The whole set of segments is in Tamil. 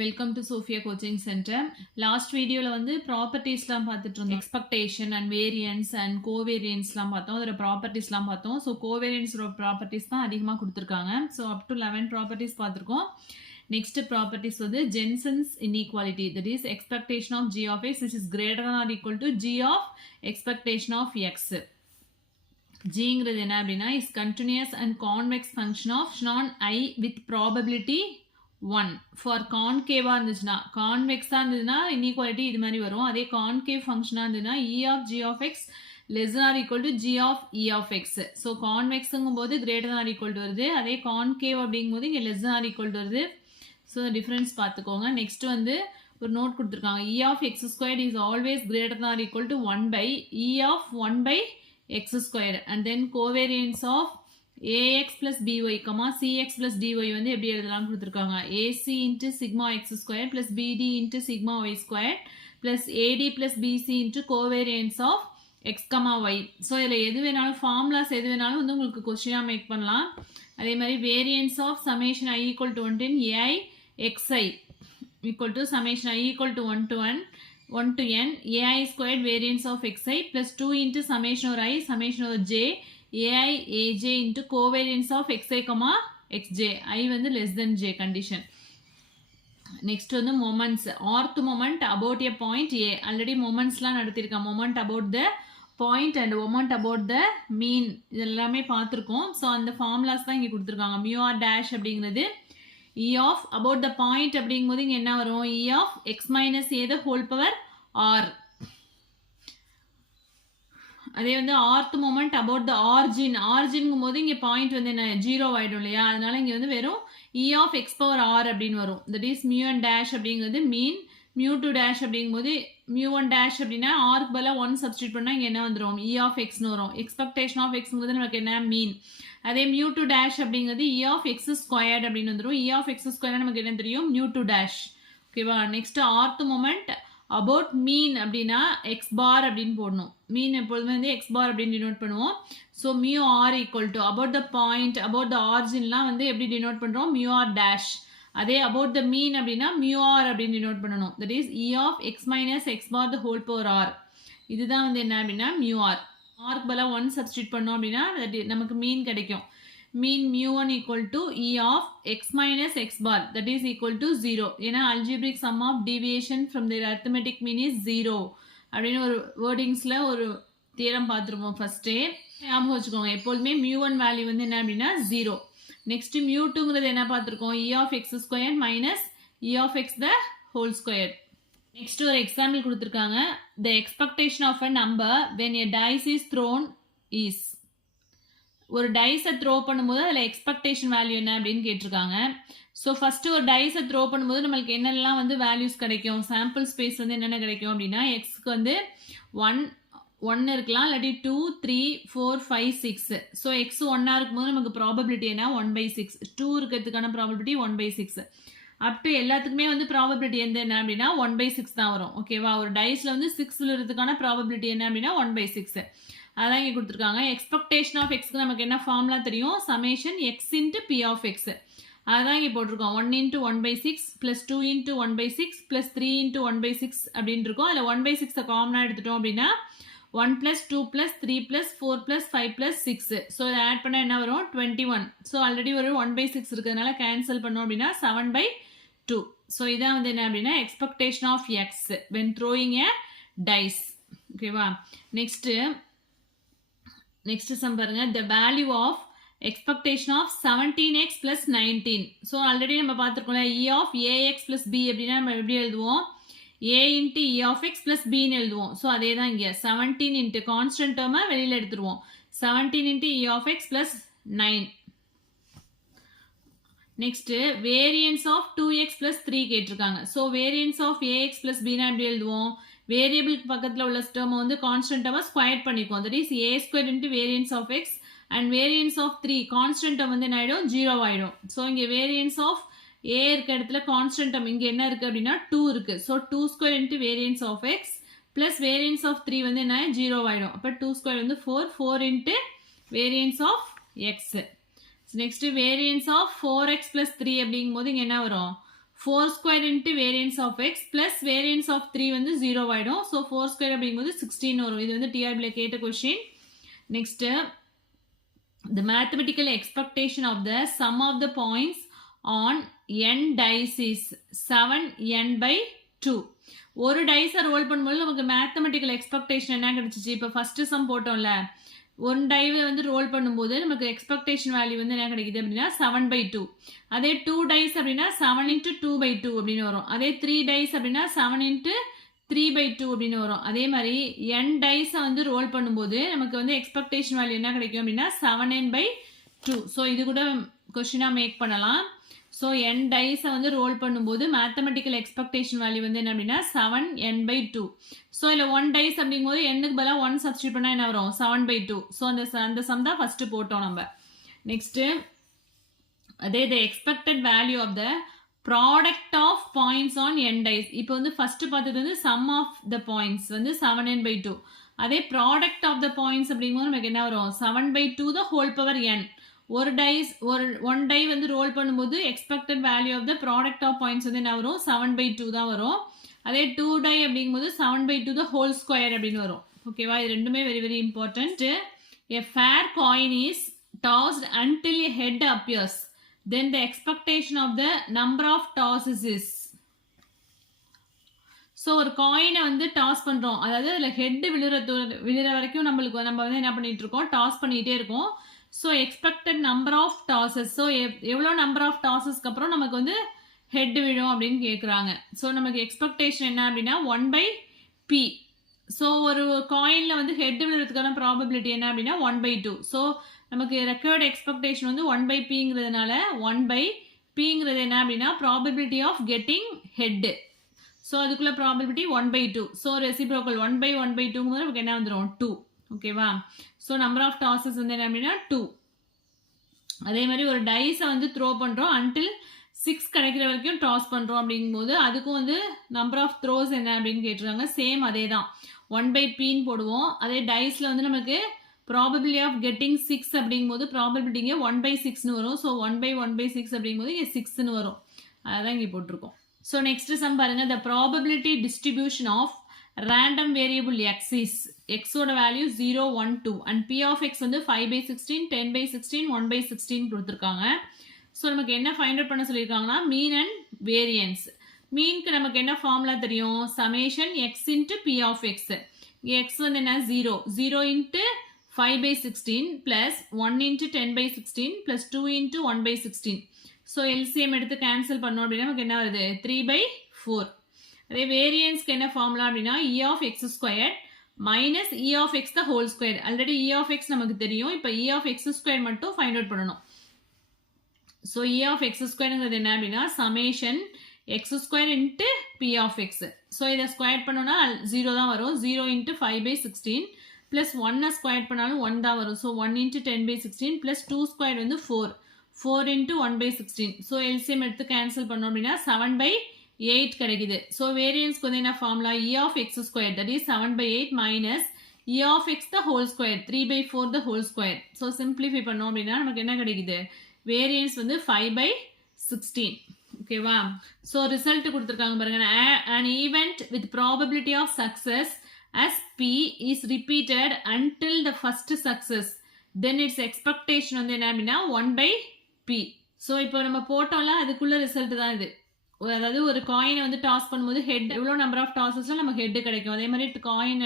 Welcome to Sophia coaching centre. Last வீடியோவில் வந்து ப்ராப்பர்ட்டிஸ்லாம் பார்த்துட்டு இருந்தோம். எக்ஸ்பெக்டேஷன் அண்ட் வேரியன்ஸ் அண்ட் கோவேரியன்ஸ்லாம் பார்த்தோம். அதோட ப்ராப்பர்ட்டிஸ்லாம் பார்த்தோம். ஸோ கோவேரியன்ஸோட ப்ராப்பர்ட்டிஸ் தான் அதிகமாக கொடுத்துருக்காங்க. ஸோ அப் டு 11 ப்ராப்பர்ட்டிஸ் பார்த்துருக்கோம். நெக்ஸ்ட் ப்ராப்பர்ட்டிஸ் வந்து Jensen's inequality, that is expectation of G of X which is greater than or equal to G of expectation of X. ஜிங்கிறது என்ன அப்படின்னா is continuous and convex function of நான் ஐ வித் ப்ராபபிலிட்டி 1. ஃபார் கான்கேவாக இருந்துச்சுன்னா, கான்வெக்ஸாக இருந்ததுன்னா இன்இக்வாலிட்டி இது மாதிரி வரும். அதே கான்கேவ் ஃபங்க்ஷனாக இருந்ததுன்னா E of G of X less or equal to G of E of X. So கான்வெக்ஸுங்கும் போது கிரேட்டர் ஆர் ஈக்குவல் டு வருது. அதே கான்கேவ் அப்படிங்கும் போது இங்கே லெஸ் ஆர் ஈக்குவல் டு வருது. ஸோ டிஃப்ரென்ஸ் பார்த்துக்கோங்க. நெக்ஸ்ட் வந்து ஒரு நோட் கொடுத்துருக்காங்க. E of X square is always greater or equal to 1 by E of 1 by X square. And then covariance of ax plus by, cx plus dy வந்து எப்படி எழுதலாம் கொடுத்துருக்காங்க. ac into sigma x square plus bd into sigma y square plus ad plus bc into covariance of x, y. So இதில் எது வேணாலும் ஃபார்முலாஸ் எது வேணாலும் வந்து உங்களுக்கு கொஸ்டினாக மேக் பண்ணலாம். அதே மாதிரி variance of summation i equal to 1 to n ai xi equal to summation i equal to 1 to n ai squared variance of xi plus 2 into summation over i summation over j ai aj into covariance of xi xj. I வந்து less than j condition. Next வந்து moments. Orth moment about a point a. Already momentsலாம் நடத்திருக்கோம். Moment about the point and moment about the mean இதெல்லாமே பார்த்துருக்கோம். ஸோ அந்த ஃபார்முலாஸ் தான் இங்கே கொடுத்துருக்காங்க. mu r dash அப்படிங்கிறது e of about the point அப்படிங்கும்போது இங்கே என்ன வரும், e of x minus a the whole power r. அதே வந்து ஆர்த் மொமெண்ட் அபவுட் த ஆர்ஜின்ங்கும் போது இங்கே பாயிண்ட் வந்து என்ன 0 ஆகிடும் இல்லையா, அதனால இங்கே வந்து வெறும் இ ஆஃப் எக்ஸ் பவர் ஆர் அப்படின்னு வரும். That is mu and dash அப்படிங்கிறது மீன், மியூ டூ டேஷ் அப்படிங்கும்போது மியூ ஒன் டேஷ் அப்படின்னா ஆர்க்கு பதிலாக 1 சப்ஸ்டியூட் பண்ணால் இங்கே என்ன வந்துடும், இ ஆஃப் எக்ஸ்னு வரும். எக்ஸ்பெக்டேஷன் ஆஃப் எக்ஸ்ங்கிறது நமக்கு என்ன மீன். அதே மியூ டூ டேஷ் அப்படிங்கிறது இ ஆஃப் எக்ஸ் ஸ்கொயர்ட் அப்படின்னு வந்துடும். இ ஆஃப் எக்ஸ் ஸ்கொயர்னா நமக்கு என்ன தெரியும், மியூ டூ டேஷ். ஓகேவா. நெக்ஸ்ட் ஆர்த் மொமெண்ட் அபவுட் மீன் அப்படின்னா எக்ஸ் பார் அப்படின்னு போடணும். மீன் எப்பொழுதுமே வந்து எக்ஸ் பார் அப்படின்னு டினோட் பண்ணுவோம். So mu r equal to about the point about the ஆர்ஜின்லாம் வந்து எப்படி டினோட் பண்ணுறோம், மியூ ஆர் டேஷ். அதே அபவுட் த மீன் அப்படின்னா மியூ ஆர் அப்படின்னு டினோட் பண்ணணும். That is E of X minus X bar the whole power r. இதுதான் வந்து என்ன அப்படின்னா மியூ ஆர். ஆர்க்கு பதிலாக 1 சப்ஸ்டியூட் பண்ணோம் அப்படின்னா நமக்கு மீன் கிடைக்கும். mean mu1 equal to e of x minus x bar that is equal to 0. ஏன்னா algebraic sum of deviation from their arithmetic mean is 0 அப்படின்னு ஒரு வேர்டிங்ஸில் ஒரு தியரம் பார்த்துருப்போம் ஃபஸ்ட்டே. ஞாபகம் வச்சுக்கோங்க, எப்போதுமே mu1 வேல்யூ வந்து என்ன அப்படின்னா 0. நெக்ஸ்ட் mu2ங்கிறது என்ன பார்த்துருக்கோம், e of x square minus e of x the whole square. Next ஒரு எக்ஸாம்பிள் கொடுத்துருக்காங்க. the expectation of a number when a dice is thrown is. ஒரு டைஸை த்ரோ பண்ணும்போது அதில் எக்ஸ்பெக்டேஷன் வேல்யூ என்ன அப்படின்னு கேட்டிருக்காங்க. ஸோ ஃபஸ்ட்டு ஒரு டைஸை த்ரோ பண்ணும்போது நம்மளுக்கு என்னெல்லாம் வந்து வேல்யூஸ் கிடைக்கும், சாம்பிள் ஸ்பேஸ் வந்து என்னென்ன கிடைக்கும் அப்படின்னா எக்ஸ்க்கு வந்து 1 இருக்கலாம், இல்லாட்டி 2 3 4 5 6. ஸோ எக்ஸ் 1 இருக்கும்போது நமக்கு ப்ராபபிலிட்டி என்ன 1/6, 2 இருக்கிறதுக்கான ப்ராபபிலிட்டி 1/6. அப் டு எல்லாத்துக்குமே வந்து ப்ராபபிலிட்டி என்ன அப்படின்னா 1/6 தான் வரும். ஓகேவா. ஒரு டைஸில் வந்து 6 விழுறதுக்கான ப்ராபபிலிட்டி என்ன அப்படின்னா 1/6. அதான் இங்கே கொடுத்துருக்காங்க. எக்ஸ்பெக்டேஷன் ஆஃப் எக்ஸ்க்கு நமக்கு என்ன ஃபார்முலா தெரியும், summation x into B of x. அதான் இங்கே போட்டிருக்கோம். 1 into 1/6 plus 2 into 1/6 plus 3 into 1/6 அப்படின்னு இருக்கும். அதில் 1/6 காமனாக எடுத்துட்டோம் அப்படின்னா 1 + 2 + 3 + 4 + 5 + 6. ஸோ இதை ஆட் பண்ணால் என்ன வரும் 21. ஸோ ஆல்ரெடி ஒரு 1/6 இருக்கிறதுனால கேன்சல் பண்ணோம் அப்படின்னா 7/2. ஸோ இதான் வந்து என்ன அப்படின்னா expectation of x when throwing a dice. ஓகேவா. நெக்ஸ்ட் சம் பாருங்க. the value of expectation of 17x plus 19. So already நம்ம பார்த்துருக்கோம்ல e of ax plus b அப்படின்னா நம்ம எப்படி எழுதுவோம், a into e of x plus bன்னு எழுதுவோம். ஸோ அதே தான் இங்கே 17 into கான்ஸ்டன்ட் டேர்மை வெளியில் எடுத்துருவோம். 17 into e of x plus 9. Next variance of 2x plus 3 கேட்டிருக்காங்க. So variance of ax plus bனா எப்படி எழுதுவோம், வேரியபிளுக்கு பக்கத்தில் உள்ள டேர்மை வந்து கான்ஸ்டன்ட் டேர்மை ஸ்கொயர் பண்ணிக்குவோம். That is a square into variance of x and variance of 3 constant term வந்து என்ன ஆகிடும் 0 ஆகிடும். ஸோ இங்கே வேரியன்ஸ் ஆஃப் a இருக்க இடத்துல கான்ஸ்டன்ட் டேர்ம் இங்கே என்ன இருக்குது அப்படின்னா 2 இருக்குது. So 2 square into variance of x plus variance of 3 வந்து என்ன 0 ஆகிடும். அப்போ 2 ஸ்கொயர் வந்து 4 into variance of x. Next variance of 4x + 3 அப்படிங்கும்போது இங்கே என்ன வரும் 4 square into variance of x plus variance of 3 வந்து 0 ஆயிடும். So 4 square அப்படிங்கும்போது 16 வரும். இது வந்து TRBல கேட்ட question. Next, the mathematical expectation of the sum of the points on n dice is 7n by 2. ஒரு டைஸை ரோல் பண்ணும்போது நமக்கு மேத்தமெட்டிக்கல் எக்ஸ்பெக்டேஷன் என்ன கிடைச்சிச்சு? இப்போ ஃபர்ஸ்ட் சம் போட்டோம்ல, ஒன் டைவை வந்து ரோல் பண்ணும்போது நமக்கு எக்ஸ்பெக்டேஷன் வேல்யூ வந்து என்ன கிடைக்குது அப்படின்னா 7/2. அதே 2 டைஸ் அப்படின்னா 7 into 2/2 அப்படின்னு வரும். அதே 3 டைஸ் அப்படின்னா 7 into 3/2 அப்படின்னு வரும். அதே மாதிரி n டைஸை வந்து ரோல் பண்ணும்போது நமக்கு வந்து எக்ஸ்பெக்டேஷன் வேல்யூ என்ன கிடைக்கும் அப்படின்னா 7n/2. ஸோ இது கூட கொஸ்டினாக மேக் பண்ணலாம். ஸோ n டைஸை வந்து ரோல் பண்ணும்போது மேத்தமெட்டிக்கல் எக்ஸ்பெக்டேஷன் வேல்யூ வந்து என்ன அப்படின்னா 7n/2. ஸோ இதில் 1 டைஸ் அப்படிங்கும்போது என்னுக்கு பதிலாக 1 சப்ஸ்டியூட் பண்ணால் என்ன வரும்? 7/2. ஸோ அந்த சம் தான் ஃபஸ்ட்டு போட்டோம் நம்ம. நெக்ஸ்ட்டு அதே the expected value of the product of points on n dice. இப்போ வந்து ஃபஸ்ட்டு பார்த்தது வந்து சம் ஆஃப் த பாயிண்ட்ஸ் வந்து 7n/2. அதே ப்ராடக்ட் ஆஃப் த பாயிண்ட்ஸ் அப்படிங்கும்போது நமக்கு என்ன வரும்? 7/2 the whole power n. ஒரு ஒன் டை வந்து ரோல் பண்ணும்போது expected value of the product of points வந்து என்ன வரும்? 7/2 தான் வரும். அதே 2 டை அப்படிங்கும்போது 7/2 the whole square அப்படின்னு வரும். ஓகேவா? இது ரெண்டுமே very very important. A fair coin is tossed until a head appears. Then the expectation of the number of tosses is. So ஒரு காயினை வந்து டாஸ் பண்ணுறோம், அதாவது அதில் ஹெட்டு விழுற வரைக்கும் நம்ம வந்து என்ன பண்ணிட்டு இருக்கோம்? டாஸ் பண்ணிகிட்டே இருக்கோம். So expected number of tosses. So எவ்வளோ நம்பர் ஆஃப் டாசஸ்க்கு அப்புறம் நமக்கு வந்து ஹெட் விழும் அப்படின்னு கேட்குறாங்க. ஸோ நமக்கு எக்ஸ்பெக்டேஷன் என்ன அப்படின்னா 1/p. ஸோ ஒரு காயினில் வந்து ஹெட் விழுறதுக்கான ப்ராபபிலிட்டி என்ன அப்படின்னா 1/2. ஸோ நமக்கு ரெக்கார்ட் எக்ஸ்பெக்டேஷன் வந்து 1/pங்கிறதுனால 1/pங்கிறது என்ன அப்படின்னா probability of getting head. So அதுக்குள்ள ப்ராபபிலிட்டி 1/2. ஸோ ரெசிப்ரோக்கல் 1/1/2ங்கும்போது நமக்கு என்ன வந்துடும்? 2. ஓகேவா? ஸோ நம்பர் ஆஃப் டாசஸ் வந்து என்ன அப்படின்னா 2. அதே மாதிரி ஒரு டைஸை வந்து த்ரோ பண்ணுறோம் அன்டில் 6 கிடைக்கிற வரைக்கும் டாஸ் பண்ணுறோம் அப்படிங்கும்போது அதுக்கும் வந்து நம்பர் ஆஃப் த்ரோஸ் என்ன அப்படின்னு கேட்டுருக்காங்க. சேம் அதே தான் 1/pன்னு போடுவோம். அதே டைஸில் வந்து நமக்கு ப்ராபபிலிட்டி ஆஃப் கெட்டிங் 6 அப்படிங்கும்போது ப்ராபபிலிட்டிங்க 1/6ன்னு வரும். ஸோ 1/1/6 அப்படிங்கும்போது இங்கே 6ன்னு வரும். அதான் இங்கே போட்டிருக்கோம். ஸோ நெக்ஸ்ட் சம் பாருங்க. The probability distribution of random variable x is x ஓட value 0 1 2 and p of x வந்து 5/16 10/16 1/16 கொடுத்துருக்காங்க. ஸோ நமக்கு என்ன ஃபைண்ட் அவுட் பண்ண சொல்லியிருக்காங்கன்னா மீன் அண்ட் வேரியன்ஸ். மீனுக்கு நமக்கு என்ன ஃபார்முலா தெரியும்? Summation x into B of x. X வந்து என்ன? 0 into 5/16 plus 1 into 10/16 plus 2 into 1/16. So LCM எடுத்து கேன்சல் பண்ணோம் அப்படின்னா நமக்கு என்ன வருது? 3/4. அதே வேரியன்ஸ்க்கு என்ன ஃபார்முலா அப்படின்னா E of X square minus E of X the whole square. Already E of X நமக்கு தெரியும். இப்போ இ ஆஃப் எக்ஸ் ஸ்கொயர் மட்டும் ஃபைண்ட் அவுட் பண்ணணும். ஸோ இ ஆஃப் எக்ஸ் ஸ்கொயருங்கிறது என்ன அப்படின்னா summation X square into B of X. So இதை ஸ்கொயர் பண்ணோன்னா 0 தான் வரும். 0 இன்ட்டு 5/16 ப்ளஸ் 1 ஸ்கொயர் பண்ணாலும் 1 தான் வரும். ஸோ 1 இன்ட்டு 10/16 ப்ளஸ் 2 ஸ்கொயர் வந்து 4 இன்ட்டு 1/16. ஸோ எல்சிஎம் எடுத்து கேன்சல் பண்ணோம் அப்படின்னா 7/8 கிடைக்குது. ஸோ வேரியன்ஸ்க்கு வந்து என்ன formula? E of X square that is 7/8 minus E of X the whole square 3/4 the whole square. So simplify பண்ணோம் அப்படின்னா நமக்கு என்ன கிடைக்குது? வேரியன்ஸ் வந்து 5/16. ஓகேவா? ஸோ ரிசல்ட் கொடுத்துருக்காங்க பாருங்க. an event with probability of success as p is repeated until the first success, then its expectation வந்து என்ன அப்படின்னா 1/p. ஸோ இப்போ நம்ம போட்டோம்ல அதுக்குள்ள ரிசல்ட் தான் இது. அதாவது ஒரு காயினை வந்து டாஸ் பண்ணும்போது ஹெட் எவ்வளோ நம்பர் ஆஃப் டாஸஸ்லாம் நமக்கு ஹெட் கிடைக்கும். அதே மாதிரி காயின்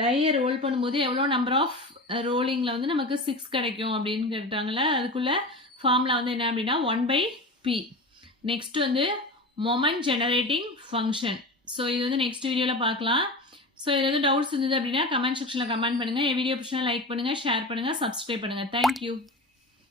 டையை ரோல் பண்ணும்போது எவ்வளோ நம்பர் ஆஃப் ரோலிங்கில் வந்து நமக்கு 6 கிடைக்கும் அப்படின்னு கேட்டாங்கல்ல. அதுக்குள்ள ஃபார்முலா வந்து என்ன அப்படின்னா 1/p. நெக்ஸ்ட் வந்து மொமெண்ட் ஜெனரேட்டிங் ஃபங்க்ஷன். ஸோ இது வந்து நெக்ஸ்ட் வீடியோவில் பார்க்கலாம். ஸோ இதில் எதுவும் டவுட்ஸ் இருந்தது அப்படின்னா கமெண்ட் செக்ஷனில் கமெண்ட் பண்ணுங்கள். வீடியோ பிடிச்சா லைக் பண்ணுங்கள், ஷேர் பண்ணுங்கள், சப்ஸ்கிரைப் பண்ணுங்கள். தேங்க்யூ.